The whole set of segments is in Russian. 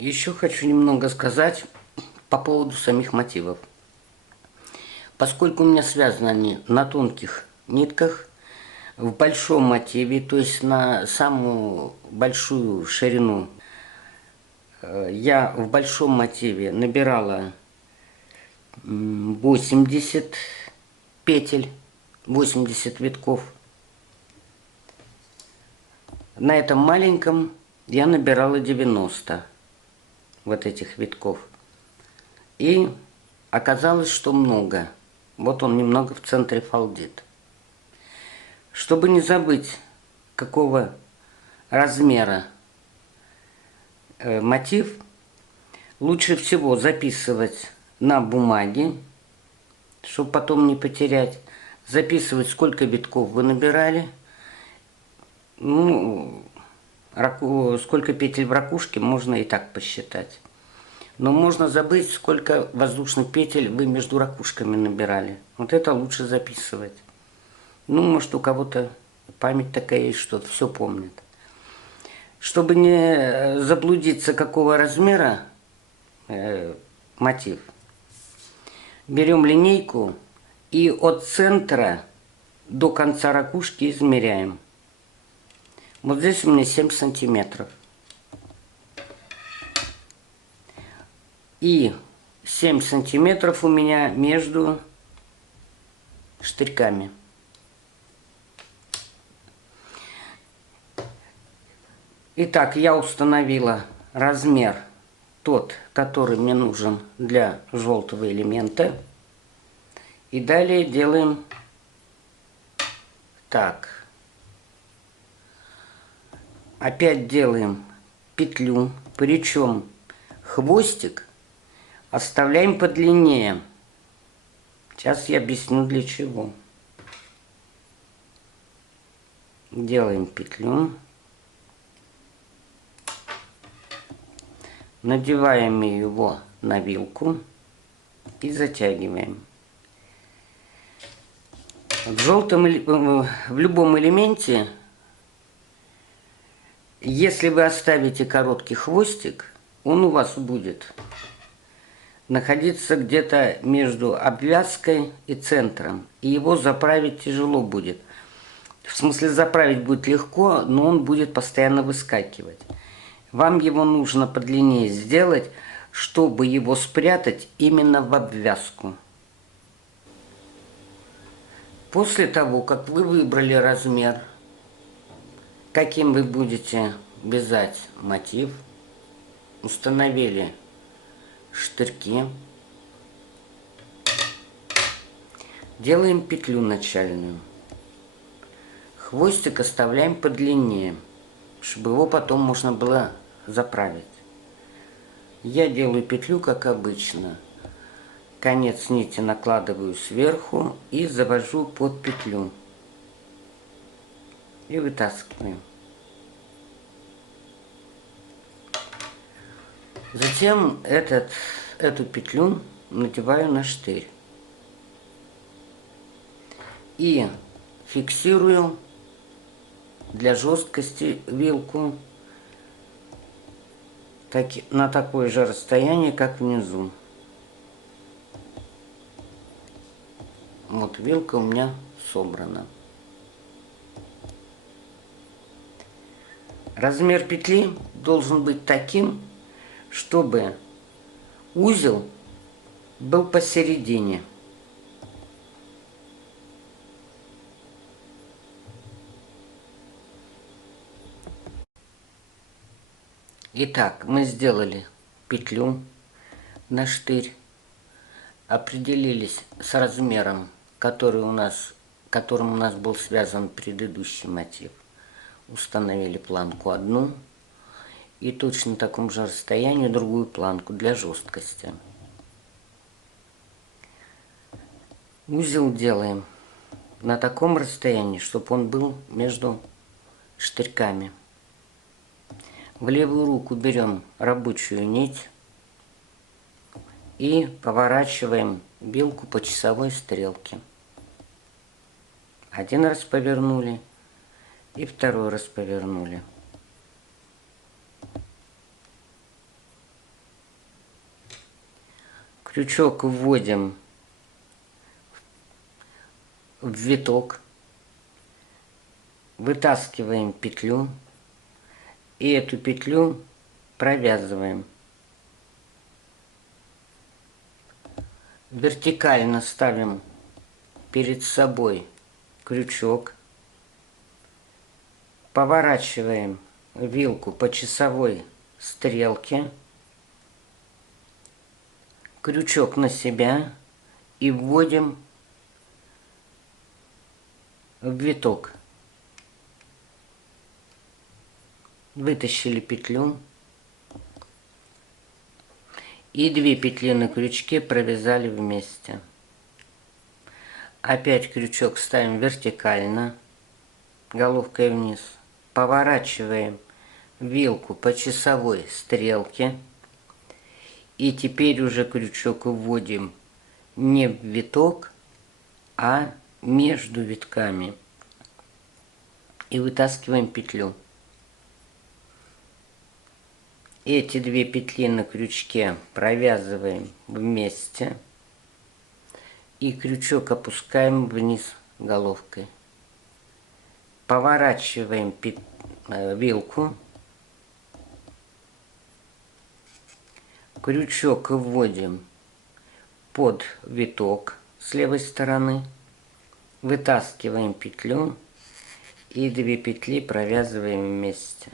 Еще хочу немного сказать по поводу самих мотивов. Поскольку у меня связаны они на тонких нитках, в большом мотиве, то есть на самую большую ширину, я в большом мотиве набирала 80 петель, 80 витков. На этом маленьком я набирала 90 вот этих витков. И оказалось, что много. Вот он немного в центре фалдит. Чтобы не забыть, какого размера мотив, лучше всего записывать на бумаге, чтобы потом не потерять. Записывать, сколько витков вы набирали, ну, сколько петель в ракушке, можно и так посчитать. Но можно забыть, сколько воздушных петель вы между ракушками набирали. Вот это лучше записывать. Ну, может, у кого-то память такая есть, что все помнит. Чтобы не заблудиться, какого размера мотив, берем линейку и от центра до конца ракушки измеряем. Вот здесь у меня 7 сантиметров. И 7 сантиметров у меня между штырьками. Итак, я установила размер тот, который мне нужен для желтого элемента. И далее делаем так. Опять делаем петлю, причем хвостик оставляем подлиннее. Сейчас я объясню для чего. Делаем петлю. Надеваем его на вилку и затягиваем. В любом элементе, если вы оставите короткий хвостик, он у вас будет находиться где-то между обвязкой и центром, и его заправить тяжело будет. В смысле, заправить будет легко, но он будет постоянно выскакивать. Вам его нужно подлиннее сделать, чтобы его спрятать именно в обвязку. После того, как вы выбрали размер, каким вы будете вязать мотив, установили штырьки, делаем петлю начальную. Хвостик оставляем подлиннее, чтобы его потом можно было заправить. Я делаю петлю, как обычно. Конец нити накладываю сверху и завожу под петлю. И вытаскиваю. Затем эту петлю надеваю на штырь. И фиксирую для жесткости вилку на такое же расстояние, как внизу. Вот вилка у меня собрана. Размер петли должен быть таким, чтобы узел был посередине. Итак, мы сделали петлю на штырь, определились с размером, которым у нас был связан предыдущий мотив. Установили планку одну и точно на таком же расстоянии другую планку для жесткости. Узел делаем на таком расстоянии, чтобы он был между штырьками. В левую руку берем рабочую нить и поворачиваем вилку по часовой стрелке. Один раз повернули и второй раз повернули. Крючок вводим в виток, вытаскиваем петлю и эту петлю провязываем. Вертикально ставим перед собой крючок, поворачиваем вилку по часовой стрелке, крючок на себя и вводим в виток. Вытащили петлю и 2 петли на крючке провязали вместе. Опять крючок ставим вертикально, головкой вниз, поворачиваем вилку по часовой стрелке и теперь уже крючок вводим не в виток, а между витками и вытаскиваем петлю. Эти 2 петли на крючке провязываем вместе и крючок опускаем вниз головкой. Поворачиваем вилку, крючок вводим под виток с левой стороны, вытаскиваем петлю и 2 петли провязываем вместе.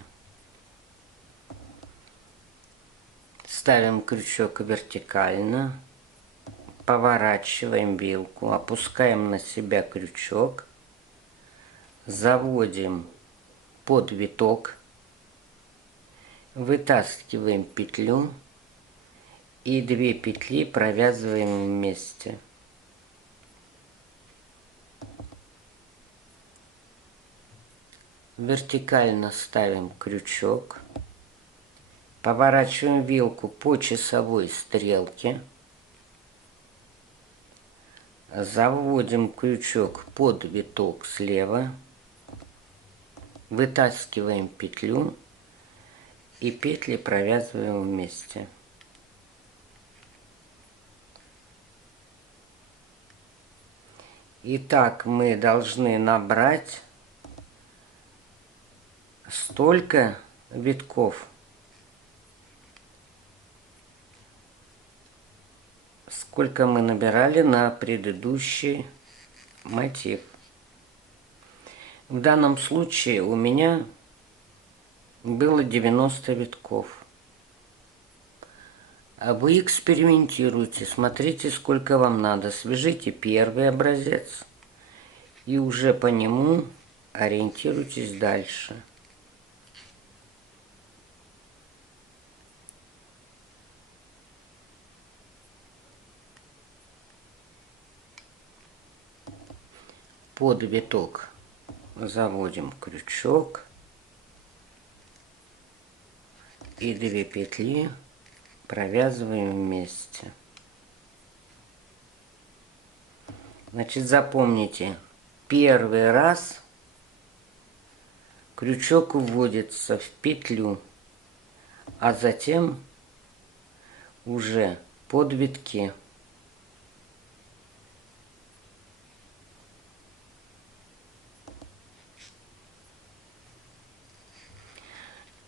Ставим крючок вертикально, поворачиваем вилку, опускаем на себя крючок, заводим под виток, вытаскиваем петлю и 2 петли провязываем вместе. Вертикально ставим крючок, поворачиваем вилку по часовой стрелке, заводим крючок под виток слева, вытаскиваем петлю и петли провязываем вместе. Итак, мы должны набрать столько витков, сколько мы набирали на предыдущий мотив. В данном случае у меня было 90 витков. А вы экспериментируйте, смотрите, сколько вам надо. Свяжите первый образец и уже по нему ориентируйтесь дальше. Под виток заводим крючок и 2 петли провязываем вместе. Значит, запомните, первый раз крючок вводится в петлю, а затем уже под витки.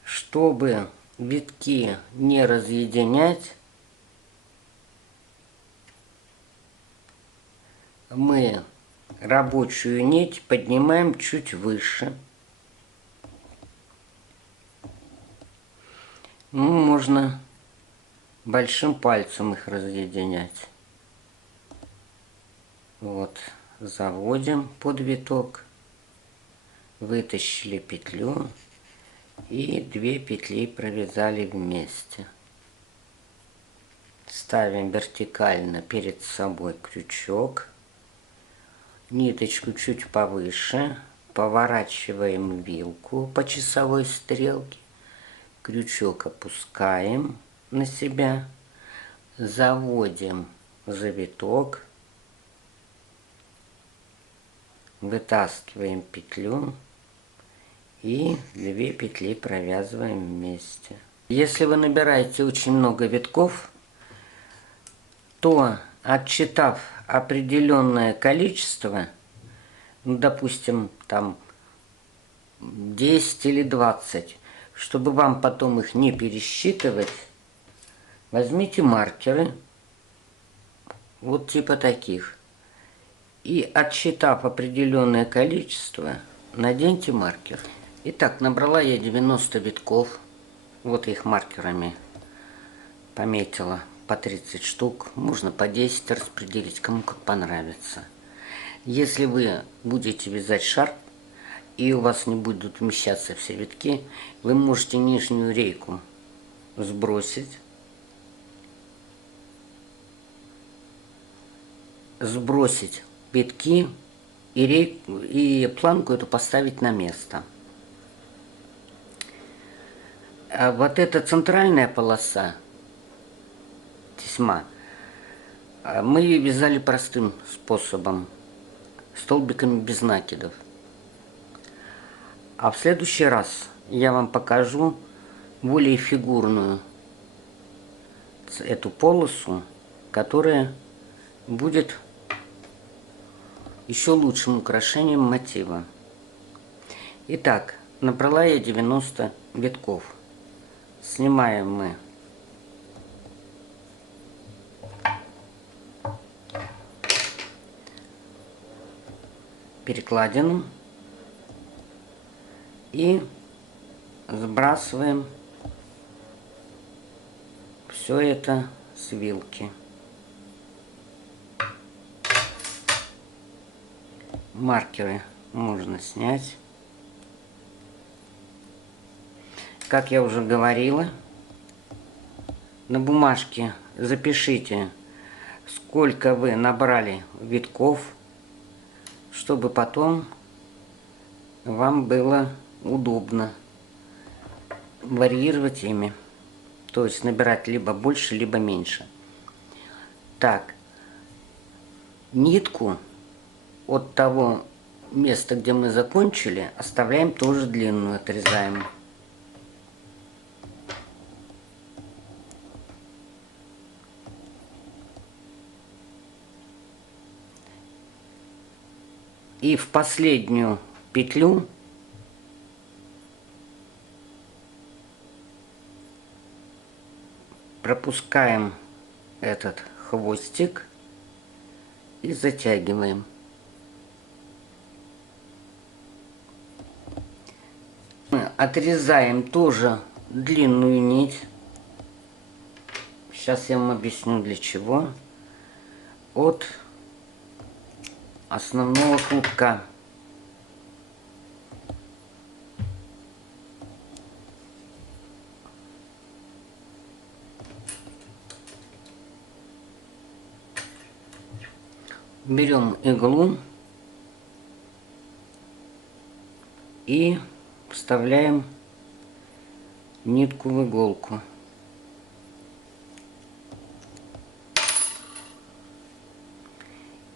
Чтобы витки не разъединять, мы рабочую нить поднимаем чуть выше. Можно большим пальцем их разъединять. Вот, заводим под виток, вытащили петлю и 2 петли провязали вместе. Ставим вертикально перед собой крючок, ниточку чуть повыше, поворачиваем вилку по часовой стрелке, крючок опускаем на себя, заводим завиток, вытаскиваем петлю и 2 петли провязываем вместе. Если вы набираете очень много витков, то, отчитав определенное количество, ну, допустим, там 10 или 20, чтобы вам потом их не пересчитывать, возьмите маркеры, вот типа таких, и, отсчитав определенное количество, наденьте маркер. Итак, набрала я 90 витков, вот их маркерами пометила по 30 штук, можно по 10 распределить, кому как понравится. Если вы будете вязать шарф, и у вас не будут вмещаться все витки, вы можете нижнюю рейку сбросить, витки и планку эту поставить на место. А вот эта центральная полоса тесьма, мы ее вязали простым способом, столбиками без накидов. А в следующий раз я вам покажу более фигурную эту полосу, которая будет еще лучшим украшением мотива. Итак, набрала я 90 витков. Снимаем мы перекладину и сбрасываем все это с вилки. Маркеры можно снять. Как я уже говорила, на бумажке запишите, сколько вы набрали витков, чтобы потом вам было удобно варьировать ими. То есть набирать либо больше, либо меньше. Так, нитку от того места, где мы закончили, оставляем тоже длинную, отрезаем. И в последнюю петлю пропускаем этот хвостик и затягиваем. Мы отрезаем тоже длинную нить. Сейчас я вам объясню для чего. От основного клубка. Берем иглу и вставляем нитку в иголку.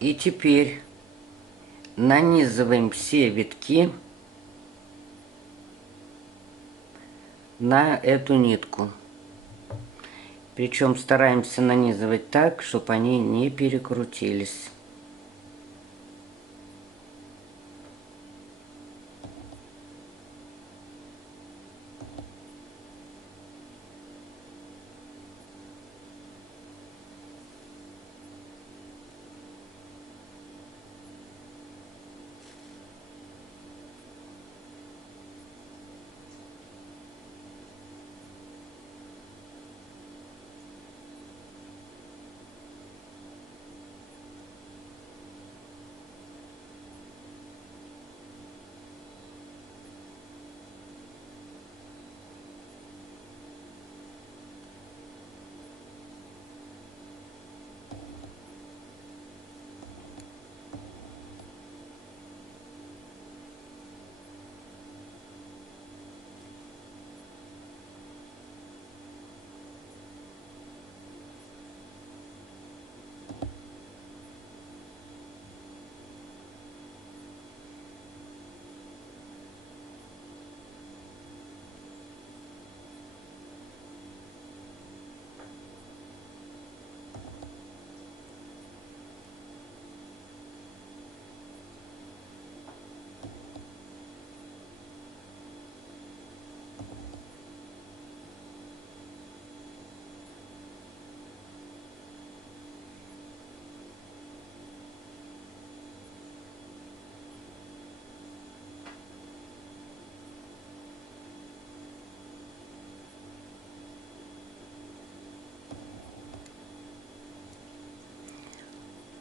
И теперь нанизываем все витки на эту нитку. Причем стараемся нанизывать так, чтобы они не перекрутились.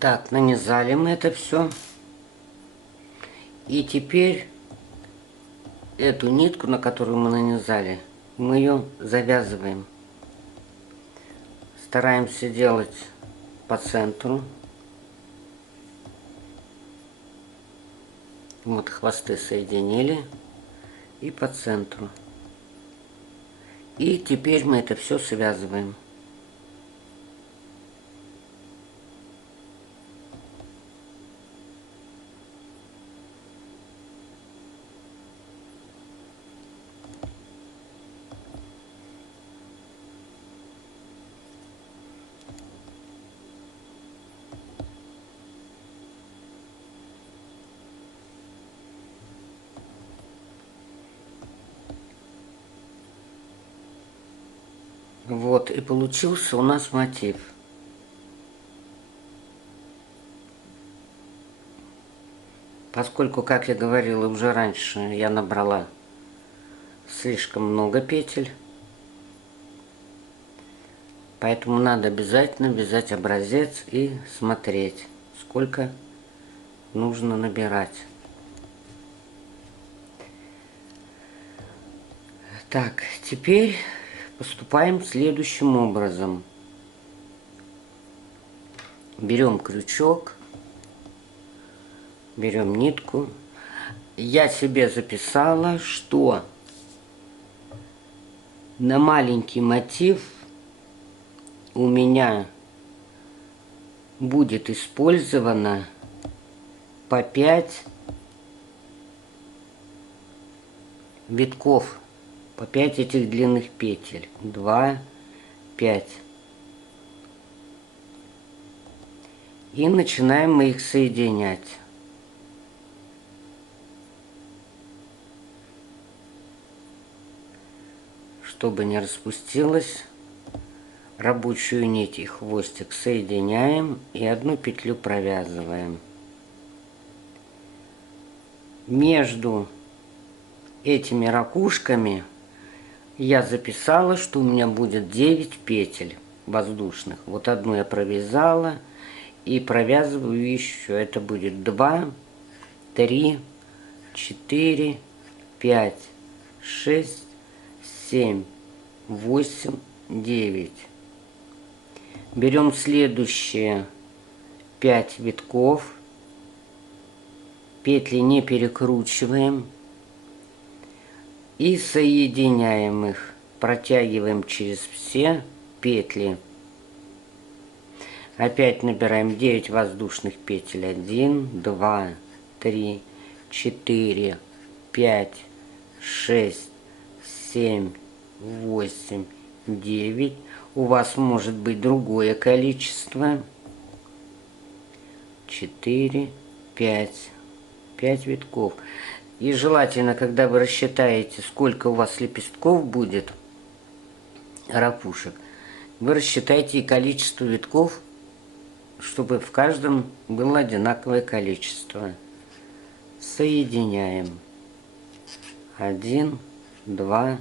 Так, нанизали мы это все. И теперь эту нитку, на которую мы нанизали, мы ее завязываем. Стараемся делать по центру. Вот хвосты соединили и по центру. И теперь мы это все связываем. Вот, и получился у нас мотив. Поскольку, как я говорила уже раньше, я набрала слишком много петель, поэтому надо обязательно вязать образец и смотреть, сколько нужно набирать. Так, теперь поступаем следующим образом. Берем крючок, берем нитку. Я себе записала, что на маленький мотив у меня будет использовано по 5 витков, по 5 этих длинных петель. 2, 5. И начинаем мы их соединять. Чтобы не распустилось, рабочую нить и хвостик соединяем и одну петлю провязываем. Между этими ракушками я записала, что у меня будет 9 петель воздушных. Вот одну я провязала и провязываю еще. Это будет 2, 3, 4, 5, 6, 7, 8, 9. Берем следующие 5 витков. Петли не перекручиваем. И соединяем их. Протягиваем через все петли. Опять набираем 9 воздушных петель. 1, 2, 3, 4, 5, 6, 7, 8, 9. У вас может быть другое количество. 4, 5. 5 витков. И желательно, когда вы рассчитаете, сколько у вас лепестков будет, ракушек, вы рассчитаете и количество витков, чтобы в каждом было одинаковое количество. Соединяем. 1, 2,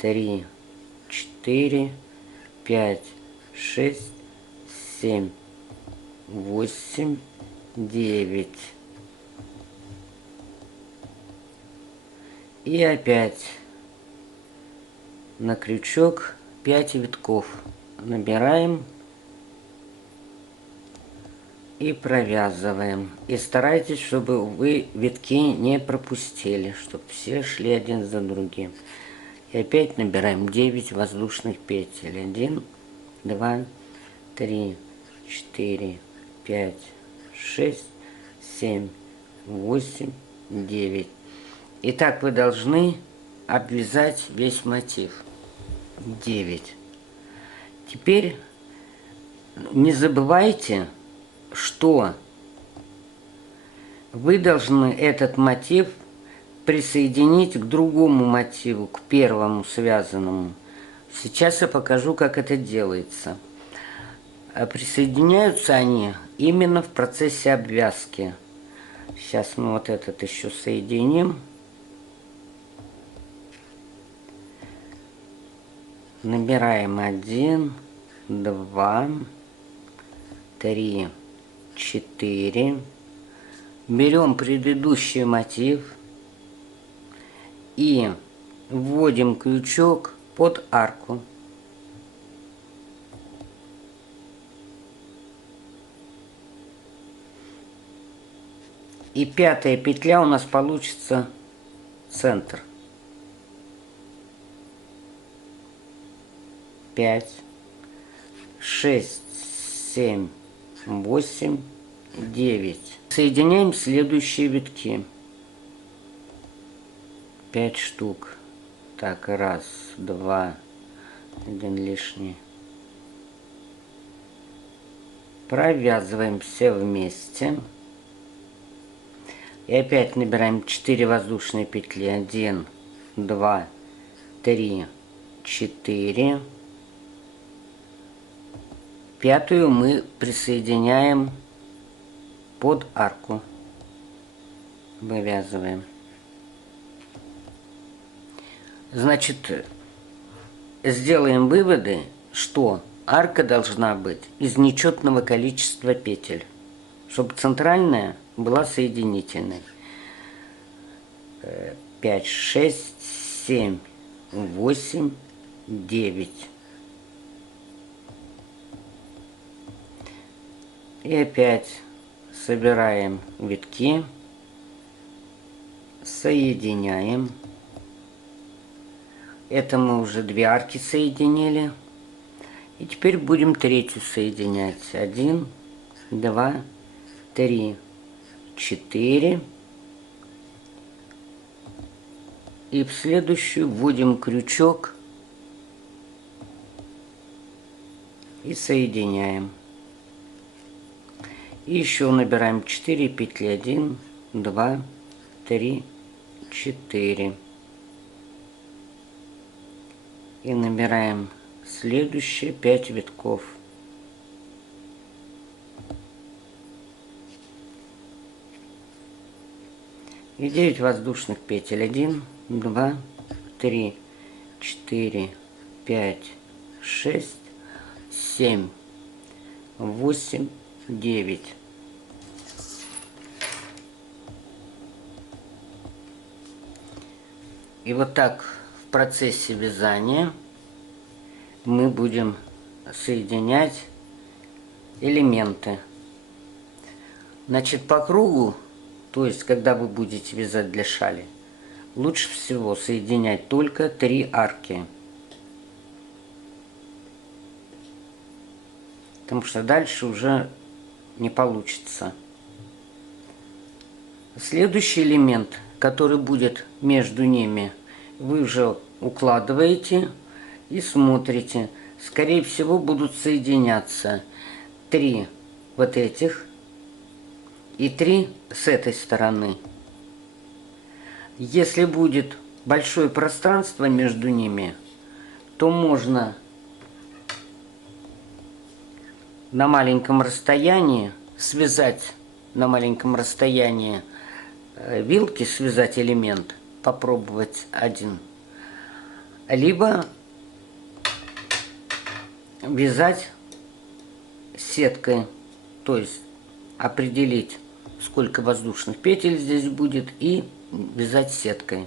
3, 4, 5, 6, 7, 8, 9. И опять на крючок 5 витков набираем и провязываем. И старайтесь, чтобы вы витки не пропустили, чтобы все шли один за другим. И опять набираем 9 воздушных петель. 1, 2, 3, 4, 5, 6, 7, 8, 9. И так вы должны обвязать весь мотив. 9. Теперь не забывайте, что вы должны этот мотив присоединить к другому мотиву, к первому связанному. Сейчас я покажу, как это делается. Присоединяются они именно в процессе обвязки. Сейчас мы вот этот еще соединим. Набираем 1, 2, 3, 4. Берем предыдущий мотив и вводим крючок под арку. И пятая петля у нас получится центр. 5, 6, 7, 8, 9. Соединяем следующие витки. 5 штук. Так, раз, два, один лишний. Провязываем все вместе. И опять набираем 4 воздушные петли. 1, 2, 3, 4. Пятую мы присоединяем под арку. Вывязываем. Значит, сделаем выводы, что арка должна быть из нечетного количества петель, чтобы центральная была соединительной. 5, 6, 7, 8, 9. И опять собираем витки, соединяем. Это мы уже 2 арки соединили. И теперь будем третью соединять. 1, 2, 3, 4. И в следующую вводим крючок и соединяем. И еще набираем 4 петли. 1, 2, 3, 4. И набираем следующие 5 витков. И 9 воздушных петель. 1, 2, 3, 4, 5, 6, 7, 8, 9. И вот так в процессе вязания мы будем соединять элементы. Значит, по кругу, то есть когда вы будете вязать для шали, лучше всего соединять только 3 арки. Потому что дальше уже не получится. Следующий элемент, который будет между ними, вы уже укладываете и смотрите. Скорее всего, будут соединяться 3 вот этих и 3 с этой стороны. Если будет большое пространство между ними, то можно на маленьком расстоянии связать, на маленьком расстоянии вилки связать элемент, попробовать один, либо вязать сеткой, то есть определить, сколько воздушных петель здесь будет, и вязать сеткой.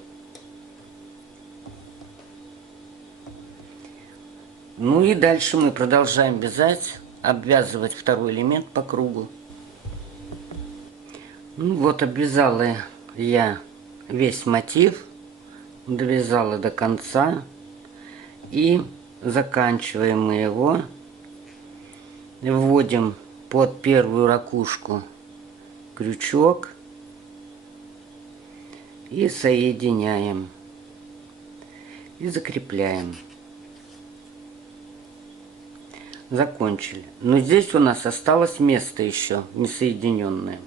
Ну и дальше мы продолжаем вязать, обвязывать второй элемент по кругу. Ну вот, обвязала я весь мотив, довязала до конца, и заканчиваем мы его. Вводим под первую ракушку крючок и соединяем и закрепляем. Закончили. Но здесь у нас осталось место еще несоединенное.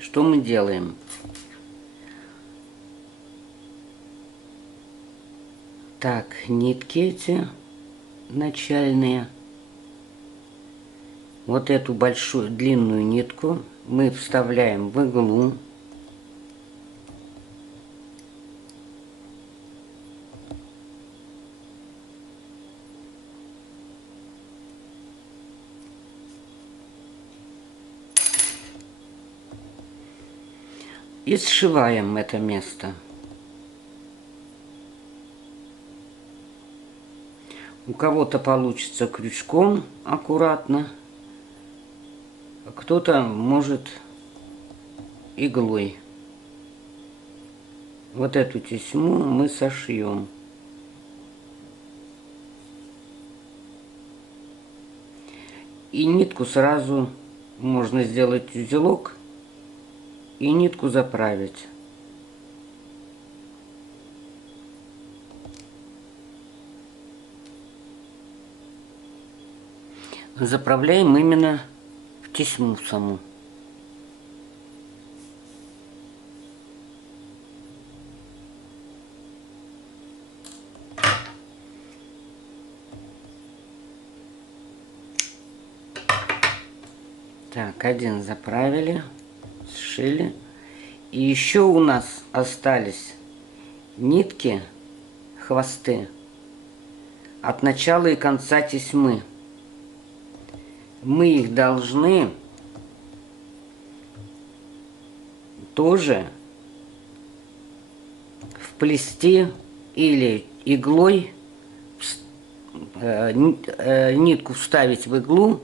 Что мы делаем? Так, нитки эти начальные. Вот эту большую длинную нитку мы вставляем в иглу. И сшиваем это место. У кого-то получится крючком аккуратно, а кто-то может иглой. Вот эту тесьму мы сошьем. И нитку сразу можно сделать узелок и нитку заправить. Заправляем именно в тесьму саму. Так, один заправили, сшили. И еще у нас остались нитки, хвосты от начала и конца тесьмы. Мы их должны тоже вплести или иглой, нитку вставить в иглу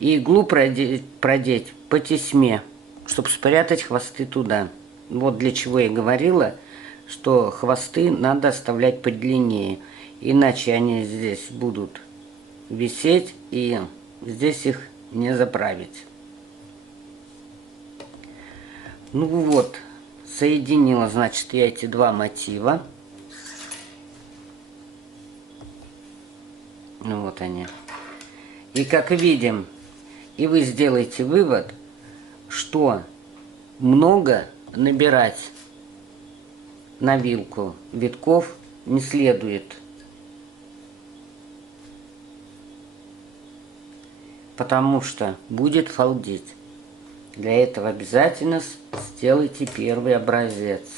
и иглу продеть по тесьме, чтобы спрятать хвосты туда. Вот для чего я говорила, что хвосты надо оставлять подлиннее, иначе они здесь будут висеть, и здесь их не заправить. Ну вот, соединила, значит, я эти два мотива. Ну вот они. И как видим, и вы сделаете вывод, что много набирать на вилку витков не следует. Потому что будет фалдить. Для этого обязательно сделайте первый образец.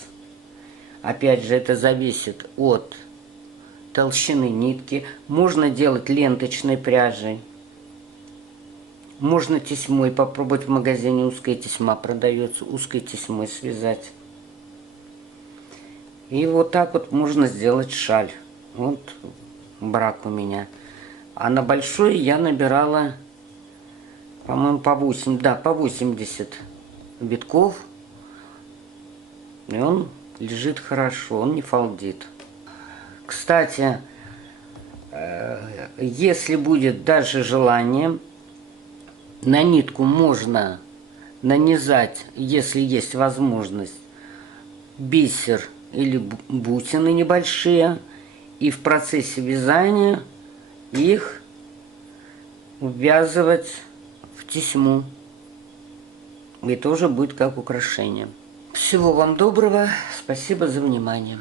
Опять же, это зависит от толщины нитки. Можно делать ленточной пряжей. Можно тесьмой попробовать, в магазине узкая тесьма продается, узкой тесьмой связать. И вот так вот можно сделать шаль. Вот брак у меня. А на большой я набирала, по-моему, по 80 витков. И он лежит хорошо, он не фалдит. Кстати, если будет даже желание, на нитку можно нанизать, если есть возможность, бисер или бусины небольшие, и в процессе вязания их ввязывать в тесьму. И тоже будет как украшение. Всего вам доброго, спасибо за внимание.